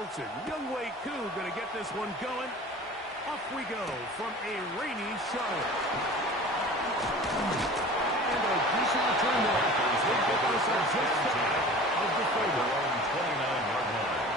results, and Younghoe Koo going to get this one going. Off we go from a rainy Charlotte. And a decent return there. They get us a just of the favor. 29-yard line.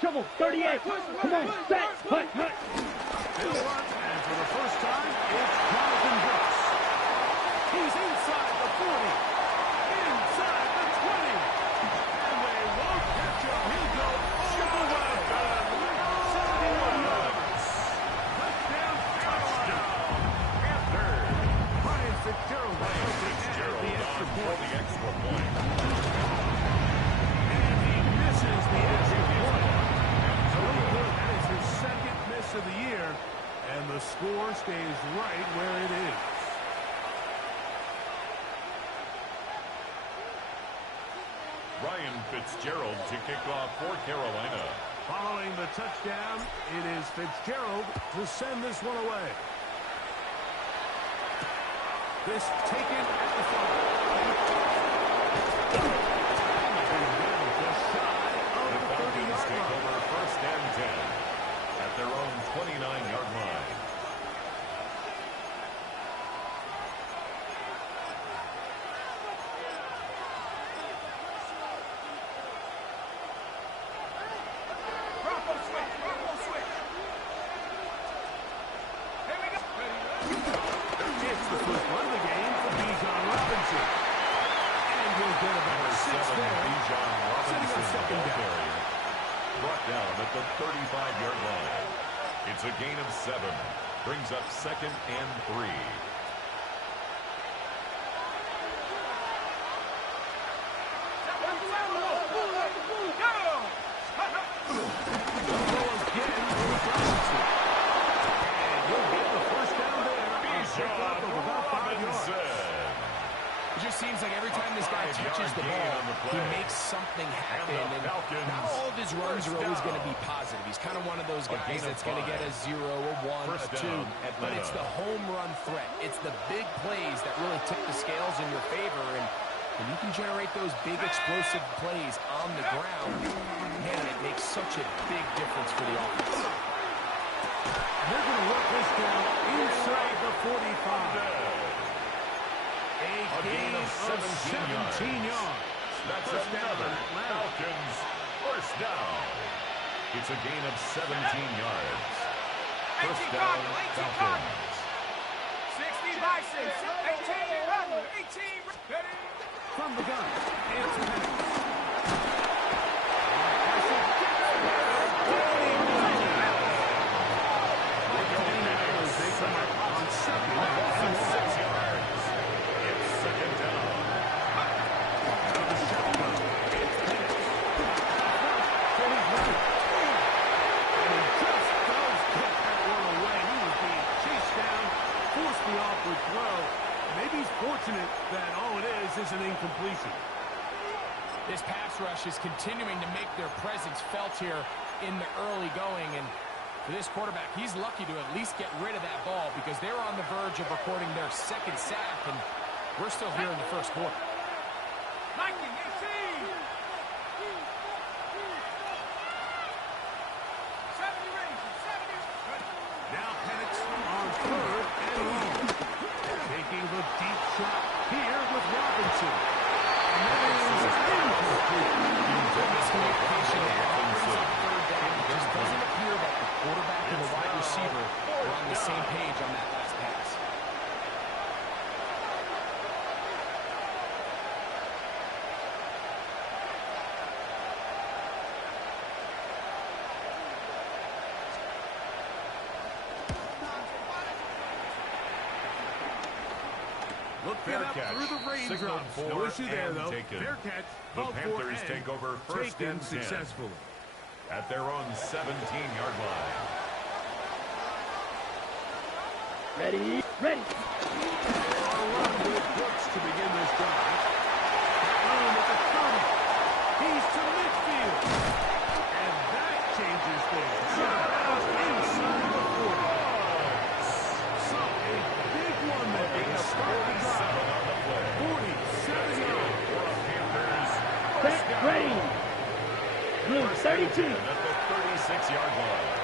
Shovel, 38. Come on, set, hut, hut. They'll run, and for the first time, it's Jonathan Brooks. He's inside the 40, inside the 20, and they won't catch him. He'll go all the way. 71 yards. Touchdown, Carolina. Panthers. Brian Fitzgerald the extra point. The extra point. And he misses the extra point. That is his second miss of the year, and the score stays right where it is. Ryan Fitzgerald to kick off for Carolina. Following the touchdown, it is Fitzgerald to send this one away. This taken at the 5. Take over first and 10 at their own 29-yard line. Bronco switch, Bronco switch. Here we go. It's the first run of the game for Bijan Robinson. And he'll get about 6 there. Bijan Sitting on second down. Brought down at the 35-yard line. It's a gain of 7. Brings up second and 3. It just seems like every time this guy touches the ball, he makes something happen. And not all of his runs are always going to be positive. He's kind of one of those guys that's going to get a 0, a 1, a 2. But it's the home run threat. It's the big plays that really tip the scales in your favor. And when you can generate those big explosive plays on the ground, man, it makes such a big difference for the offense. They're going to work this down inside the 45. A gain of 17 yards. That's First down, another Atlanta. Falcons first down. It's a gain of 17 yards. First down, Falcons. 60 by 6. 18 run. 18 ready. From the gun, Anthony Pettis. On second and 6 yards. It's second down. Out of the shotgun, it's Pettis. For his right. And he just does put that one away. He was being chased down, forced the awkward throw. Maybe he's fortunate that all it is an incompletion. This pass rush is continuing to make their presence felt here in the early going, and for this quarterback, he's lucky to at least get rid of that ball because they're on the verge of recording their second sack, and we're still here in the first quarter. Mikey, 18. 70 range, 70. Now Penix on third and long. Taking the deep shot here with Robinson. And that is incomplete. Miscommunication there. Robinson on third down. It just doesn't appear that the quarterback and the wide receiver are on the same page on that last pass. Looking Fair up catch. through the Signaled raindrops. for No issue there, and though. taken. Fair catch. The Called for Panthers and take over first taken and 10 successfully. at their own 17-yard line. Ready, ready. A run with Brooks to begin this drive. Ready. Blue, 32. At the 36-yard line.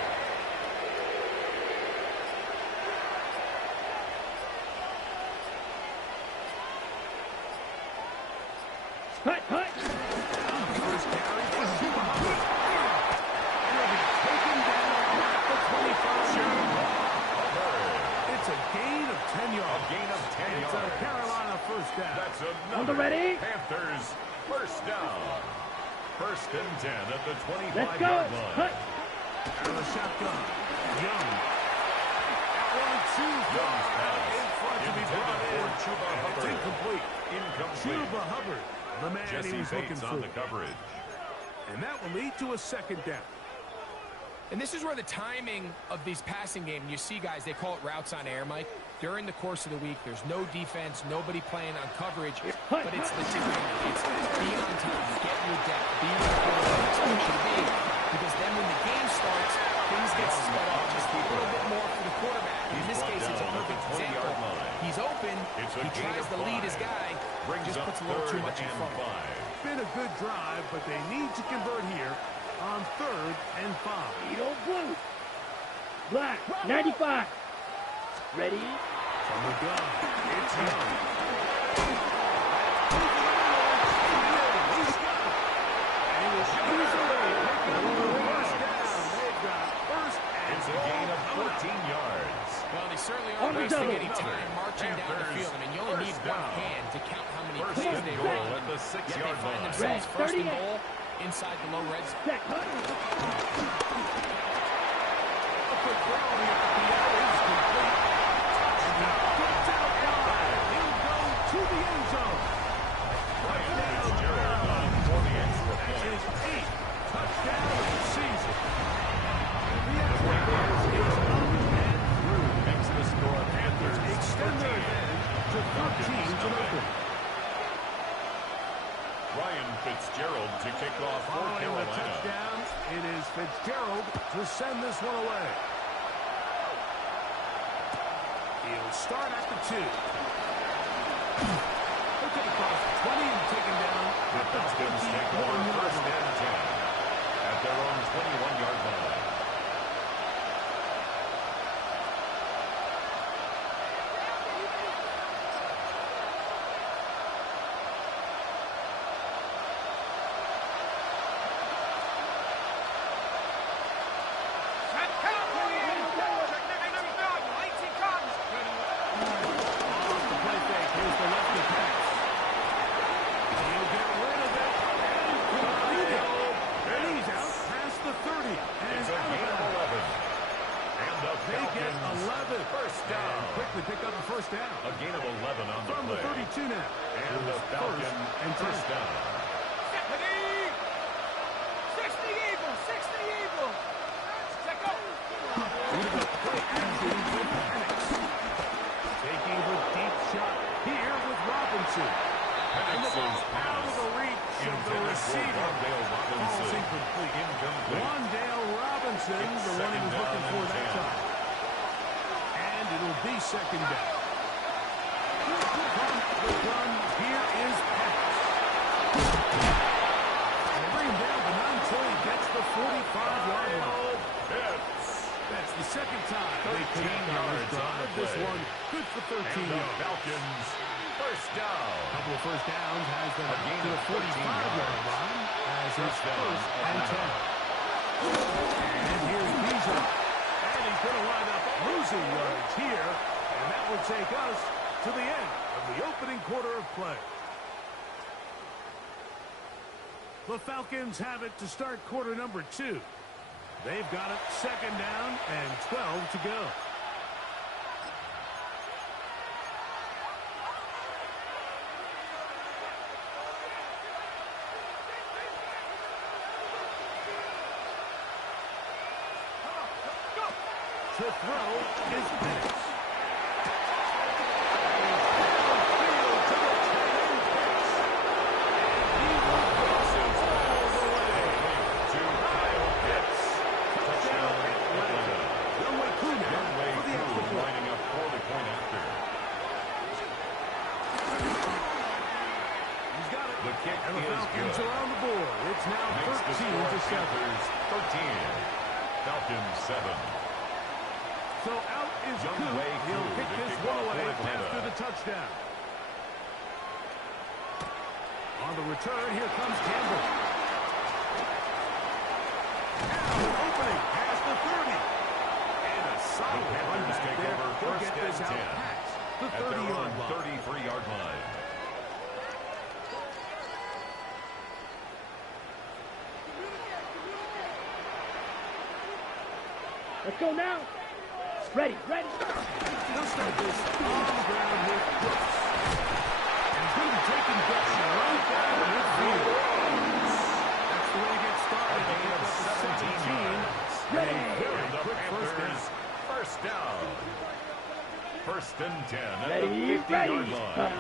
Hut, hut. First carry for Chuba Hubbard. He'll be taken down at the 25. It's a gain of 10 yards. A gain of 10 It's yards. a Carolina first down. That's On another the ready? Panthers first down. First and 10 at the Let's go. 25-yard line. Hut. Out of the shotgun. Young. That one, two, Young's pass. in front to be Intended brought for in. Chuba And it's Hubbard. incomplete. Incomplete. Chuba Hubbard, the man he Jesse was looking Bates for. on the coverage. And that will lead to a second down. And this is where the timing of these passing game, you see guys, they call it routes on air, Mike. During the course of the week, there's no defense, nobody playing on coverage, but it's the ticking. It's be on time, get your depth, be where the quarterback expects you to be. Because then when the game starts, things get sped up just a little bit more for the quarterback. In this case, it's a perfect example. He's open, he tries to lead his guy, just puts a little too much in front. Been a good drive, but they need to convert here on 3rd and 5. Edo blue. Black, 95. Ready. From the gun, it's Young. He's got it. And he will shoot his way. First down. They've got first and It's a gain of 14 yards. Well, they certainly On aren't the wasting double. any time marching down the field. I mean, you only need First one down. hand to count how many First plays and they goal run. at the Yet they 6-yard find line. themselves Red, first and 38. goal inside the low red zone. Set, hut. a quick throw. The RPO is complete. And he gets out wide. He'll go to the end zone. Ryan Fitzgerald on for the extra That's point. his 8th touchdown of the season. The effort is up and through. Makes the score Panthers Extend their 13. edge to 13 to nothing. Ryan Fitzgerald to kick off for Following the Carolina. touchdown, it is Fitzgerald to send this one away. He'll start at the 2. He'll take across the 20 and take him down The at the Falcons take over 21-yard first line. and 10 at their own 21-yard line. Set count. 18 Cardinals. The play fake. Here's the lefty pass. He'll get rid of it and complete it. And he's out past the 30. And It's a out of gain of bounds. 11. And the They get Falcons 11. first down. And quickly pick up the first down. A gain of 11 on the From the play. 32 now. And the First Falcons and 10. first down. 60 Eagles. 60 Eagles. Check out. Play action with Penix. Taking the deep shot here with Robinson. And the ball out of the reach of the Intended for receiver. Wandale Falls Robinson. incomplete. Incomplete. Wandale Robinson, It's the one he was second looking down for and that 10. time. And it'll be second down. From the gun, here is Penix. And they bring him down, but not until he gets the 45-yard line. Hits. That's the second time they 13 connect on this yards on drive. the This play. one good for 13 And the yards. Falcons first down. Couple of first downs has them A out gain to the of 13 45-yard yards. line as it's First down first of and 11. 10. And here's Bijan. And he's going to wind up losing yards here. And that will take us to the end of the opening quarter of play. The Falcons have it to start quarter number 2. They've got it second down and 12 to go. To throw is Penix. To Kyle Pitts. Touchdown Atlanta. Younghoe Koo now Younghoe for the extra Koo point. lining up for the point after. He's got it. The kick And the is Falcons good. are on the board. It's now Makes the 13 score to 7. Panthers 13. Falcons 7. So out is Young Coop. Wei He'll Koo kick to this kick one off away for Atlanta. after the touchdown. On the return, here comes Campbell. Now an opening past the 30. And a solid The run Panthers back take there. over They'll first get this and out 10. past the At their 30-yard own line. 33-yard line. Let's go now. Ready, ready. He'll start this on the ground with Brooks. And he's going to be taking Brooks right down the midfield. That's the way to get started. A gain of 17 yards. Ready. And the Quick first down. Panthers first down. First and 10 at Ready, the 50-yard ready. line.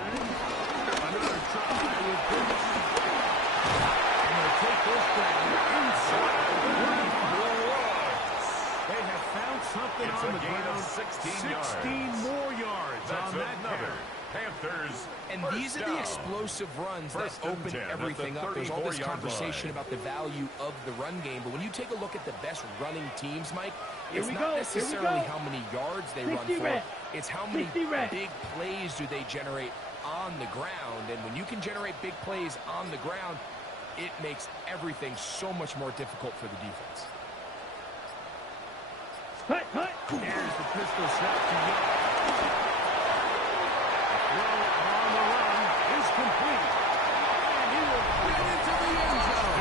Another try with Brooks. And they'll take this down inside the 34. They have found something It's on a the gain ground. of 16 more yards That's on that another carry. Panthers And first these are down. the explosive runs First that and open 10 at the everything up. There's all this 34-yard conversation line. about the value of the run game, but when you take a look at the best running teams, Mike, it's we not go, here we necessarily go. how many yards they run 60 for. red. It's how many 60 red. big plays do they generate on the ground. And when you can generate big plays on the ground, it makes everything so much more difficult for the defense. Hut, hut. Here's the pistol snap to Young. The throw on the run is complete. And he will get into the end zone.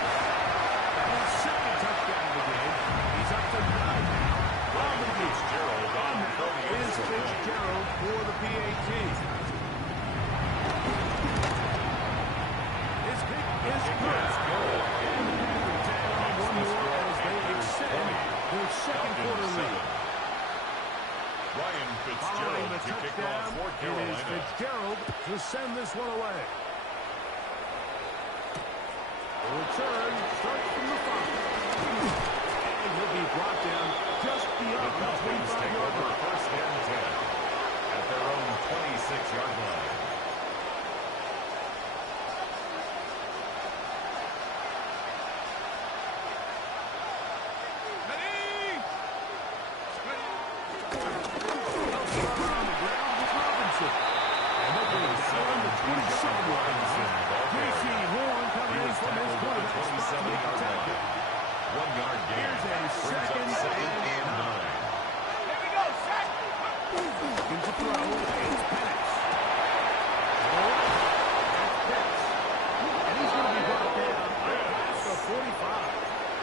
His second touchdown of the game. He's up to 9 now. On the beat. Fitzgerald on Is Fitzgerald for the PAT. His kick is good. One more as they extend their second quarter lead. Ryan Following Fitzgerald the to kick touchdown, off for it is Carolina. Fitzgerald to send this one away. The return starts from the 5. And he'll be brought down just The beyond the Falcons take 25-yard over line. first and 10 at their own 26-yard line. Elsewhere on the ground with Robinson. And they'll bring it down to 27-yard line. J.C. Horn coming in from his quarterback spot to make the tackle. 1 yard gain. Here's a Brings up second second and and 9. Here we go, set. Looking to throw. It's Penix. That's Pitts. And he's going to be brought down past the 45.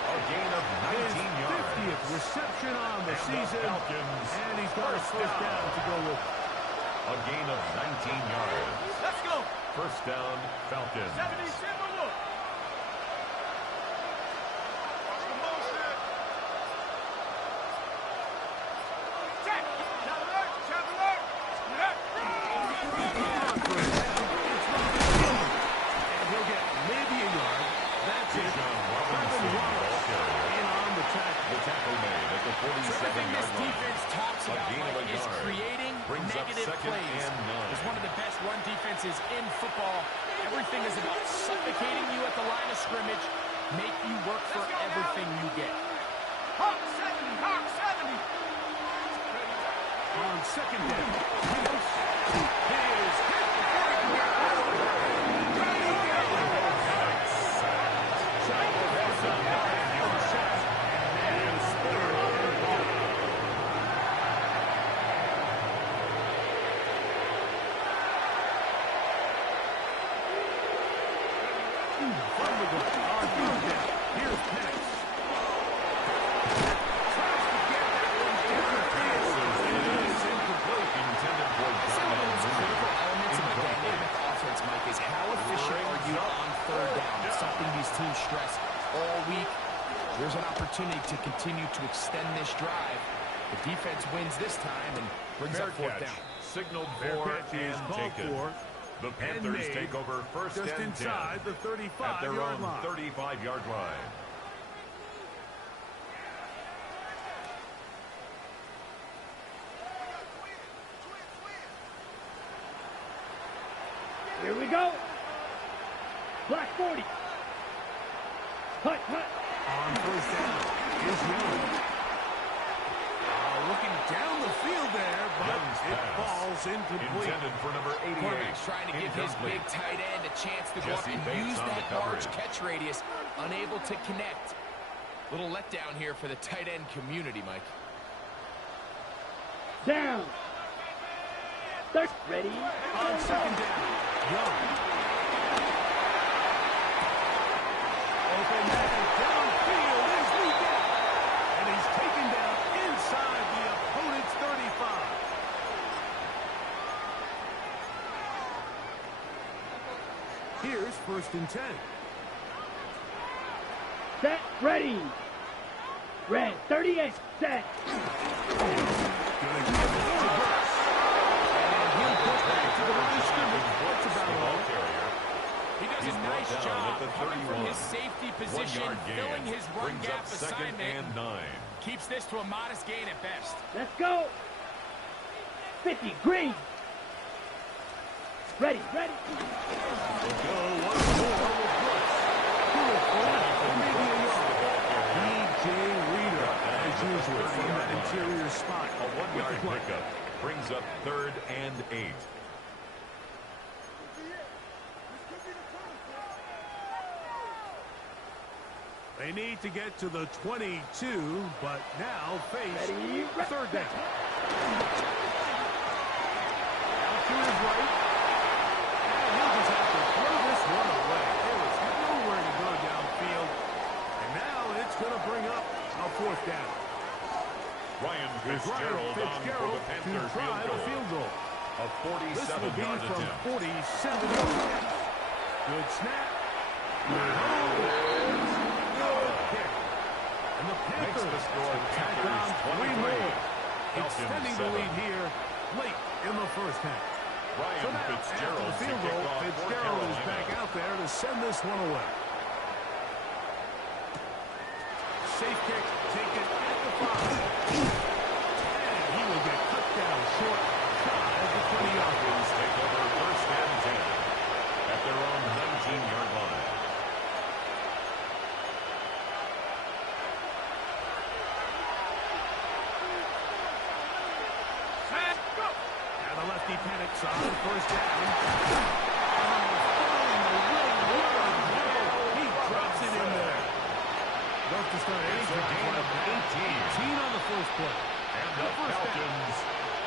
A gain of His 19 yards. 50th reception on the And the season. Falcons And he's got a first first down down. to go with. A gain of 19 yards. Let's go. First down, Falcons. 70 Timberwolves. Check. Chop alert. Chop alert. And he'll get maybe a yard. That's it. Bijan Kevin Robinson, ball Roberts carrier. in on the tackle. The tackle made at the Everything this 47-yard line. defense talks A about, gain of Mike, a is yard. creating Brings up negative second plays. and 9. It's one of the best run defenses in football. Everything is about suffocating you at the line of scrimmage, make you work for Let's go now. everything you get. Hawk 70. Hawk 70. On second down. Pitts. He is hit before he can get out. Sack. That's a nine-yard sack. And it's third and long. From the gun. On third down. Here's Penix. Tries to get that one downfield. It is incomplete. Intended for Some of those John critical Mooney. elements of a dynamic offense, Mike, is how efficient are you on third down? It's something these teams stress all week. There's an opportunity to continue to extend this drive. The defense wins this time and brings Fair up fourth catch. down. Signaled Fair for catch is and called taken. for. The And Panthers made take over first just and 10 inside the at their 35-yard own line. 35-yard line. Here we go. Black 40. Hut, hut. On first down is Young. Looking down the field there, but it falls incomplete. Intended for number 88. Quarterback's trying to give his big tight end a chance to go up and use that large catch radius. Unable to connect. Little letdown here for the tight end community, Mike. Down. Start. Ready. On second down, Young. Open man downfield is Leggett. And he's taken down inside the opponent's 35. Here's first and 10. Set. Ready. Red. 38. Set. He does a nice job coming from his safety position, filling his run gap assignment. And 9. Keeps this to a modest gain at best. Let's go. 50. Green. Ready. Ready. We'll go once more with Brooks. DJ Reader, as usual, from that interior spot. A 1-yard pickup brings up 3rd and 8. They need to get to the 22, but now face Ready. third down. Out to his right. And he'll just have to throw this one away. There was nowhere to go downfield. And now it's going to bring up a 4th down. Ryan Fitzgerald on for the Panthers field goal. A This will be 47-yard from attempt. 47 yards. Good snap. Good kick. And the Makes Panthers the score tack Panthers on 3 23. more. Falcons Extending the 7. lead here late in the first half. Ryan So now, Fitzgerald after the to field kick goal, off for Fitzgerald is Carolina. back out there to send this one away. Safe kick taken at the 5. And he will get cut down short at the 20-yard line. Falcons take over 1st and 10 at their own 19-yard line. And the lefty panics on first down. He drops it in there. Love to start any It's a drive gain like of that. 18. 18 on the first play. And the Falcons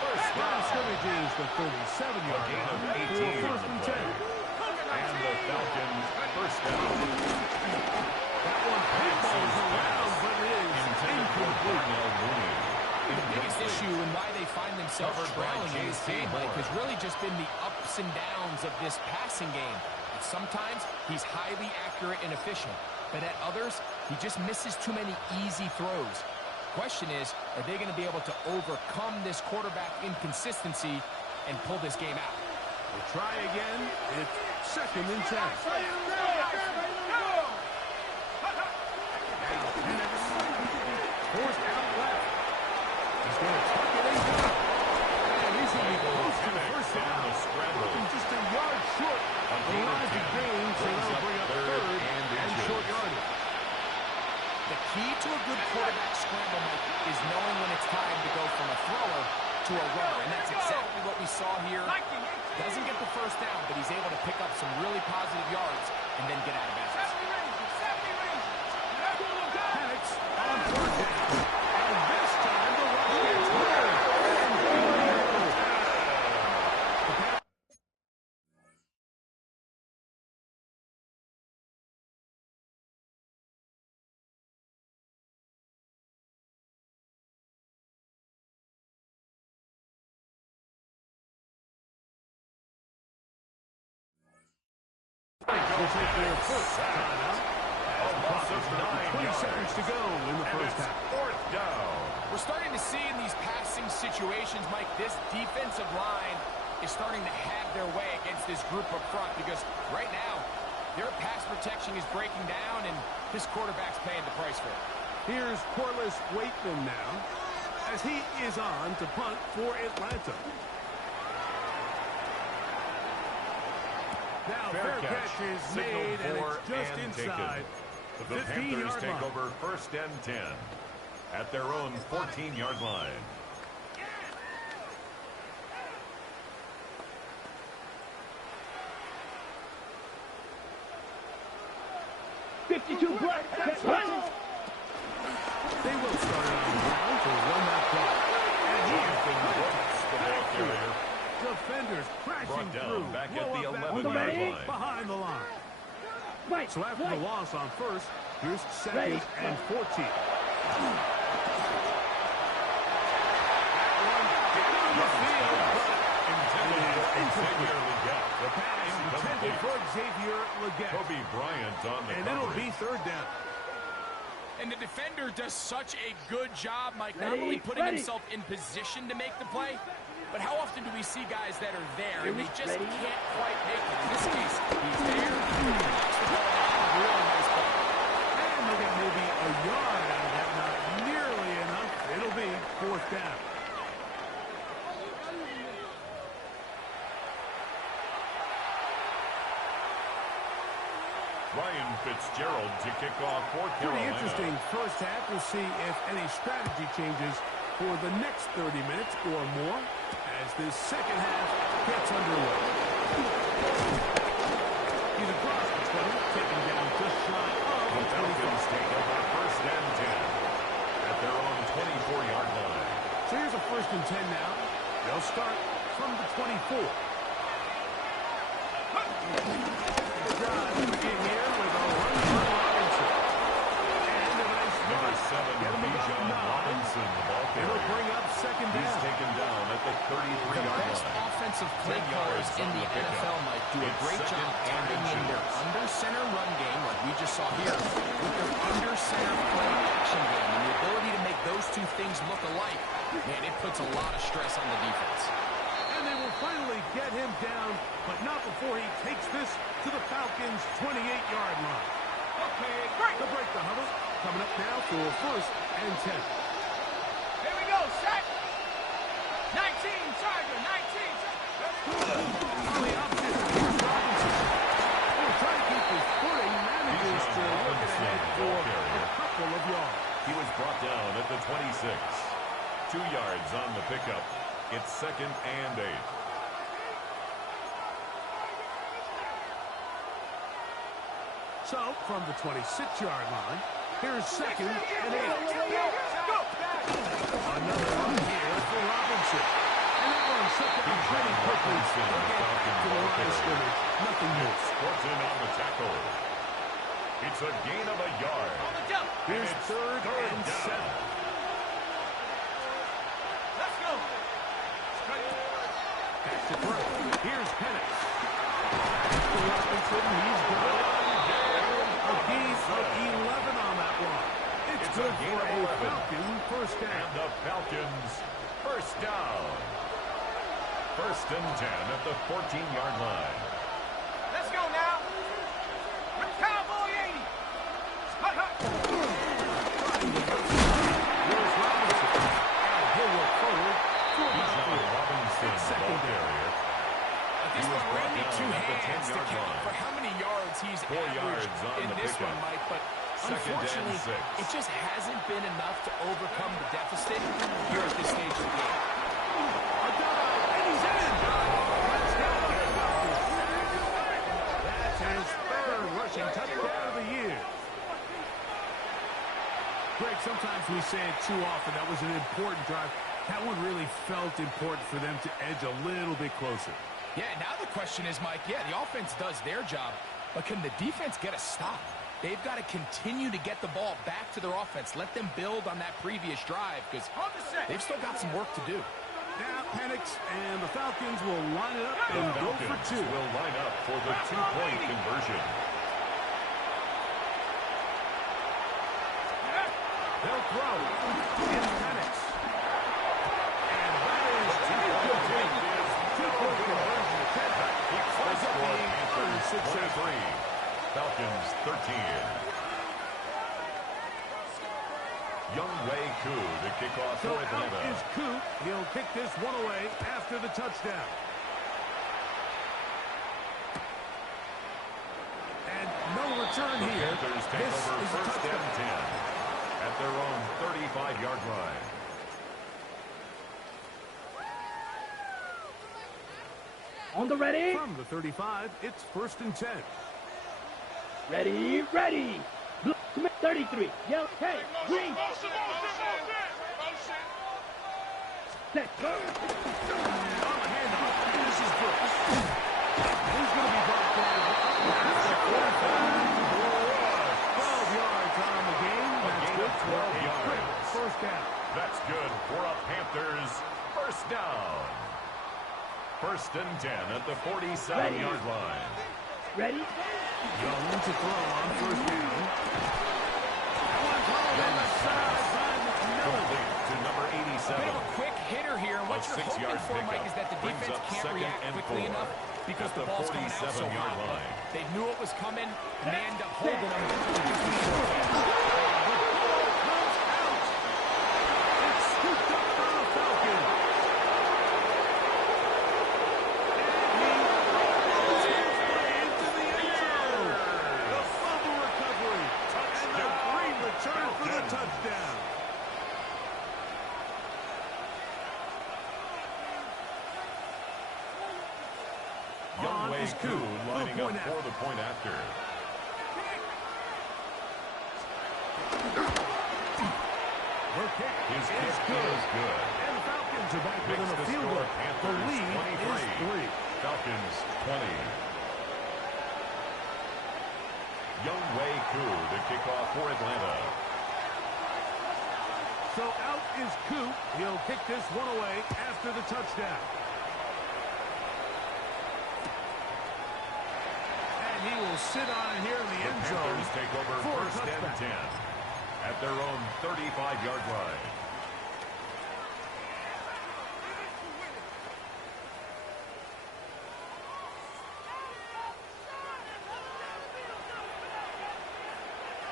First down scrimmage is the 37-yard gain of line 18 for on first the and play. 10. And the Falcons first down. That one pinballs around, but it is Intended for incomplete. Darnell Mooney. The biggest issue and why they find themselves Covered by trailing in this J.C. game, Mike, Moore. has really just been the ups and downs of this passing game. And sometimes he's highly accurate and efficient, but at others, he just misses too many easy throws. Question is, are they going to be able to overcome this quarterback inconsistency and pull this game out? We'll try again. It's second and 10. Forced out left. He's going to tuck it in good. And he's going to be close to the first down. Looking just a yard short of the line to gain, so that'll bring up 3rd and short yardage. The key to a good quarterback scramble, Mike, is knowing when it's time to go from a thrower to a runner, and that's exactly what we saw here. Doesn't get the first down, but he's able to pick up some really positive yards and then get out of bounds. Penix on 4th down. And this time the rush gets cleared. And there you go. Will take their first timeout. As the clock is down to 20 seconds to go in the first half. 4th down. We're starting to see in these passing situations, Mike, this defensive line is starting to have their way against this group up front because right now, their pass protection is breaking down and this quarterback's paying the price for it. Here's Corliss Waitman now as he is on to punt for Atlanta. Now, fair catch is made, and it's just inside the the Panthers 15-yard take line. over 1st and 10 at their own 14-yard line. 52 black. That's right. They will start it on the ground to run that clock. And Jonathan Brooks, the ball carrier. defenders crashing Brought down through. back at Blow the up that 11-yard play line. behind the line. Right. So after the loss on first, here's 2nd and 14. Xavier Legette. The pass Intended for Xavier Legette. Kobe Bryant on the And it'll be coverage. 3rd down. And the defender does such a good job, Mike, not only putting himself in position to make the play, but how often do we see guys that are there and they just can't quite make it? In this case, he's there, he knocks the ball down, really nice play. And they'll get maybe a yard out of that. Not nearly enough. It'll be 4th down. Ryan Fitzgerald to kick off for Pretty Carolina. interesting first half. We'll see if any strategy changes for the next 30 minutes or more as this second half gets underway. He's across the 20, taken down just shy of The the Falcons 25. take over 1st and 10 at their own 24-yard line. So here's a 1st and 10 now. They'll start from the 24. The drive begin here with a run from Robinson. And a nice Number run. 7, Get him about Bijan 9. Robinson, the ball It'll carrier. bring up 2nd He's down. taken down at the The 33-yard best line. offensive play 10 callers yards in on the the pickup. NFL, Mike, do a It's great 2nd job and adding in their inches. under center run game, like we just saw here, with their under center play action game. And the ability to make those two things look alike, man, it puts a lot of stress on the defense. And they will finally get him down, but not before he takes this to the Falcons' 28-yard line. Okay, great. To break the huddle, coming up now for 1st and 10. Here we go, set. 19, Charger, 19. On the option, here's Robinson. He'll try to keep his footing, manages to look it ahead for a couple of yards. He was brought down at the 26. 2 yards on the pickup. It's 2nd and 8. So, from the 26-yard line, here's 2nd and 8. Go. Another run here for Robinson. And that one set up pretty quickly. They'll get back to the line of scrimmage. Nothing new. Scorton on the tackle. It's a gain of a yard. On the jump. Here's it's 3rd third and down. 7. Let's go. Back to throw. Here's Penix. Back to Robinson. He's got it. A gain of 11 on that one. It's It's good a gain for of a 11. Falcon first And down. the Falcons, 1st down. 1st and 10 at the 14-yard line. Let's go now. Cowboy 80. Hut, hut. Here's Robinson. And he'll look forward to about Bijan 3. Robinson, It's the ball 2nd down. carrier. At this He was point, we're brought going to need down 2 at the hands to 10-yard count line. for how many yards he's 4 averaged yards on in the this pickup. one, Mike. But 2nd and unfortunately, 6. it just hasn't been enough to overcome the deficit here at this stage of the game. A dive, and he's in. Touchdown, Falcons. That's his 3rd rushing touchdown of the year. Greg, sometimes we say it too often. That was an important drive. That one really felt important for them to edge a little bit closer. Yeah, now the question is, Mike, the offense does their job, but can the defense get a stop? They've got to continue to get the ball back to their offense. Let them build on that previous drive because On the set. they've still got some work to do. Now Penix and the Falcons will line it up The and go for Falcons 2. will line up for the 2-point conversion. They'll throw. It's Penix. And that is incomplete. 2-point conversion attempt. Keeps the Winds up score being Panthers 36-8. 23. Falcons 13. Young Wei Koo to kick off So for out Atlanta. is Coop. He'll kick this one away after the touchdown. return The here. Panthers take This over is a first touchdown. and 10 at their own 35-yard line. On the ready. From the 35, it's first and 10. Ready, ready. Blue, 33. Yellow, hey, green. Set, go. On the handoff, this is Brooks. He's going to be brought down. That's a 12 yards on the game. That's good for a quick first down. That's good for a Panthers first down. First and 10 at the 47-yard line. Ready. Young to throw on first down. That one's hauled on the side by McMillan. Complete to number A bit 87. of a quick hitter here, and what A you're hoping 6-yard for, Mike, pickup is that the brings defense up can't second react and quickly 4 enough because at the the ball's coming out so 47-yard high. line. They knew it was coming, manned up holding them. It's scooped up by the Falcons. And he throws it into the end zone. The fumble recovery. And the great return for the touchdown. Young On Wei is Koo Koo, lining the up point for after. the point after. The kick His is kick good. is good. And the Falcons are back Makes within the a field score goal. The Panthers lead 23. is 3. Falcons 20. Young Wei Koo to kick off for Atlanta. So out is Coop. He'll kick this one away after the touchdown. And he will sit on it here in the The end zone Panthers take over for a first and touchback. 10 at their own 35-yard line.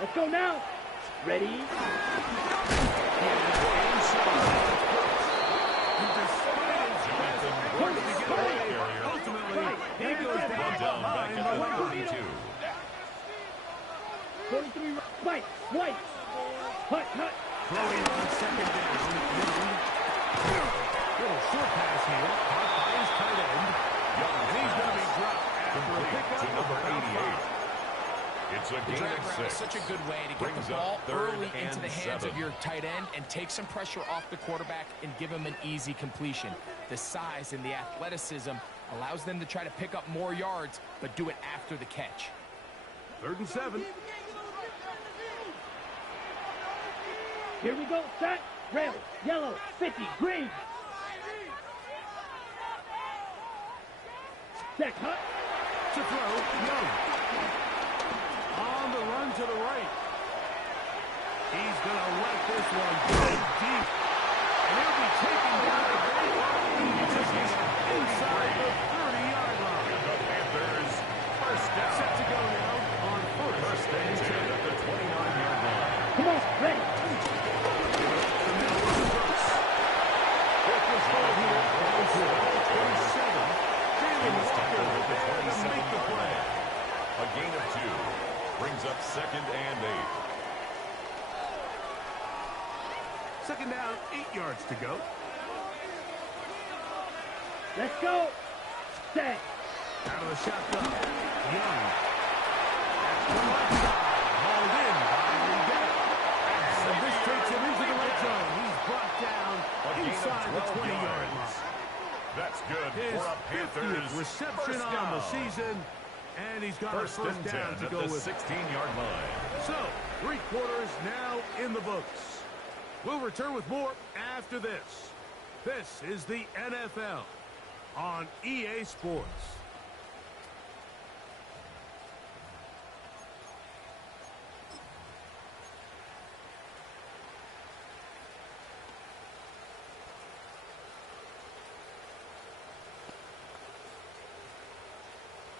Let's go now. Ready. And despite his best efforts to get away, ultimately, he goes down Brought down back behind the at line. the 32. 43. White. White. Hut, hut. Throwing on second down. Little short pass here. Caught by his tight end. And he's going to be dropped after a Complete pickup to of number about 88. It's a The gain drag of route is 6. such a good way to get Brings the up ball third early into and the hands 7. of your tight end and take some pressure off the quarterback and give him an easy completion. The size and the athleticism allows them to try to pick up more yards, but do it after the catch. 3rd and 7. Here we go. Set. Red. Yellow. 50. Green. Set. Hut. To throw, Young. On the run to the right. He's going to let this one go deep. And he'll be taken down inside the 30-yard line. The Panthers first down. Set to go now on First and 10 at the 29-yard line. Come on. Ready. He's tackled at the 27-yard line. A gain of 2 brings up second and 8. Second down, 8 yards to go. Let's go. Set. Out of the shotgun, Young. That's one left side. Hauled in by Leggett. And this takes him into the red zone. He's brought down A gain of inside the 12 20-yard yards. line. That's good His for a Panthers 50th reception first on the down. season. And he's got First a first and down 10 to at go the with. 16-yard line. So, 3 quarters now in the books. We'll return with more after this. This is the NFL on EA Sports.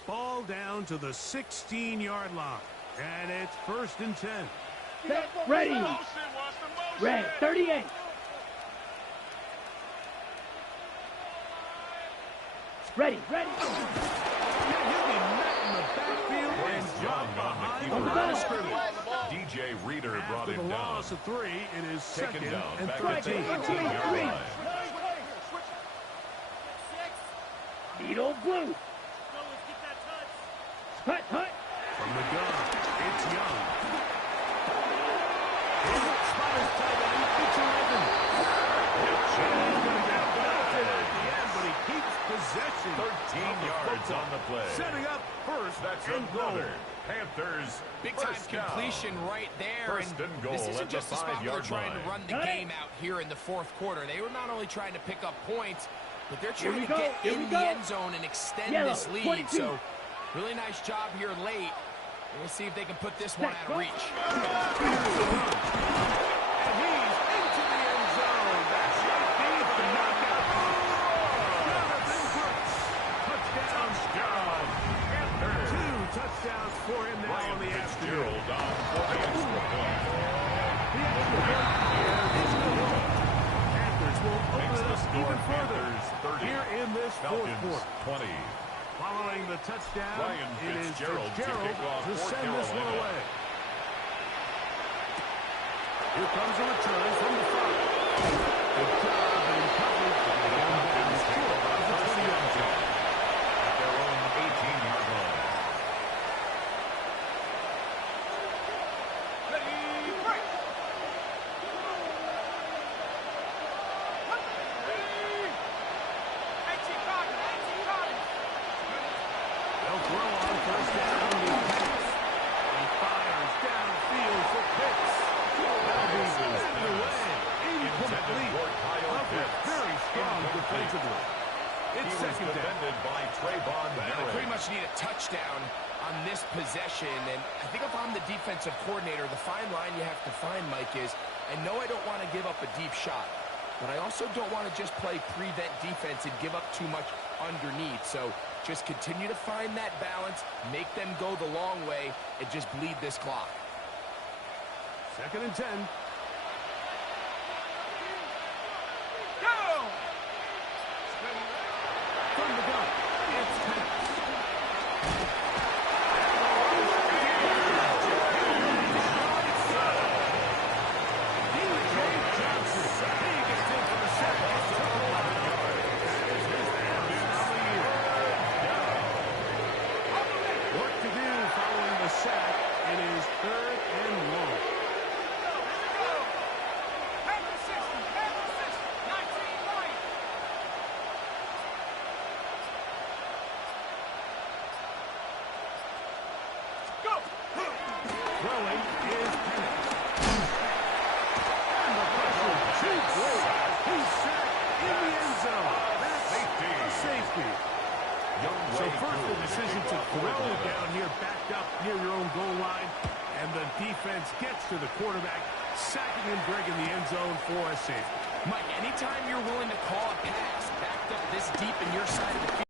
Ball down to the 16-yard line. And it's first and 10. Set. Ready. Red. 38. Ready. Ready. Yeah, he'll be met in the backfield and dropped behind the Reader brought After him the down. loss of 3, it is Taken second down and back at the 13. 18-yard line. Needle blue. Hut, hut. From the gun, it's Young. Spotter's tight end, it's 11. He's going to get belted at the end, but he keeps possession. 13 yards on the play. Setting up first That's and goal. another Panthers Big-time first down. completion right there. First and goal this at isn't the just a spot where 5-yard they're trying to line. run the game out here in the fourth quarter. They were not only trying to pick up points, but they're trying to get in the end zone and extend this lead. 22. So, really nice job here late. We'll see if they can put this one out of reach. And he's into the end zone. That should be the knockout. Jonathan Brooks. Touchdown. Panthers. 2 touchdowns for him now on the afternoon. Fitzgerald down for the extra point. The extra point is good. Panthers will open it up even further Panthers 30. here in this fourth Falcons quarter. 20. Following the touchdown, Ryan it is Fitzgerald to Fitzgerald kick off to for send this one Carolina. away. Here comes a return from the 5. Good job in coverage. And that is short of the 20-yard line. At their own 18-yard line. Ready, break. They'll throw on first down with Pitts. He fires downfield for Pitts. That'll be sent away. Incomplete. Coverage very strong defensively. It's second down. Defended by Trayvon They Merrick. pretty much need a touchdown on this possession. And I think if I'm the defensive coordinator, the fine line you have to find, Mike, is I know I don't want to give up a deep shot, but I also don't want to just play prevent defense and give up too much underneath. So just continue to find that balance, make them go the long way, and just bleed this clock. Second and 10. Go! From the gun, it's Pitts. DJ Johnson. He gets in for the sack. That is his first on the year. Work to do following the sack. It is 3rd and long. Panther 60, 19 right. Go! Throwing is Penix. And the pressure too great. He's sacked in the end zone. That's a safety. So first the decision to throw down here, backed up near your own goal line, and the defense gets to the quarterback, sacking him, breaking the end zone for a safety. Mike, anytime you're willing to call a pass backed up this deep in your side of the field,